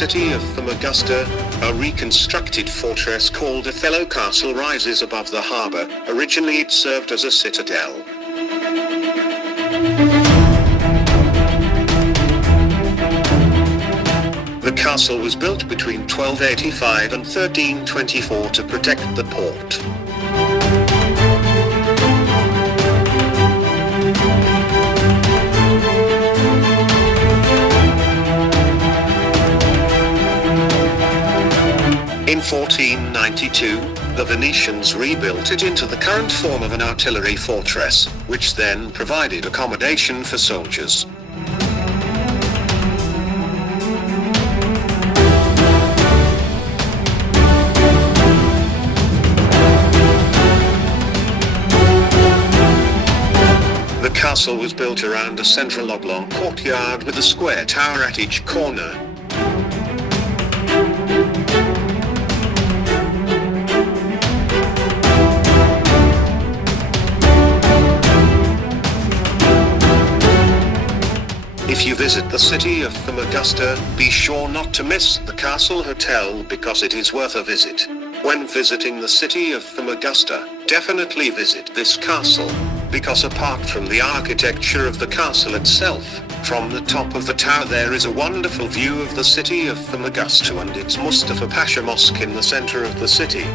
city of Famagusta, a reconstructed fortress called Othello Castle rises above the harbour. Originally it served as a citadel. The castle was built between 1285 and 1324 to protect the port. In 1492, the Venetians rebuilt it into the current form of an artillery fortress, which then provided accommodation for soldiers. The castle was built around a central oblong courtyard with a square tower at each corner. If you visit the city of Famagusta, be sure not to miss the Castle Hotel because it is worth a visit. When visiting the city of Famagusta, definitely visit this castle, because apart from the architecture of the castle itself, from the top of the tower there is a wonderful view of the city of Famagusta and its Mustafa Pasha Mosque in the center of the city.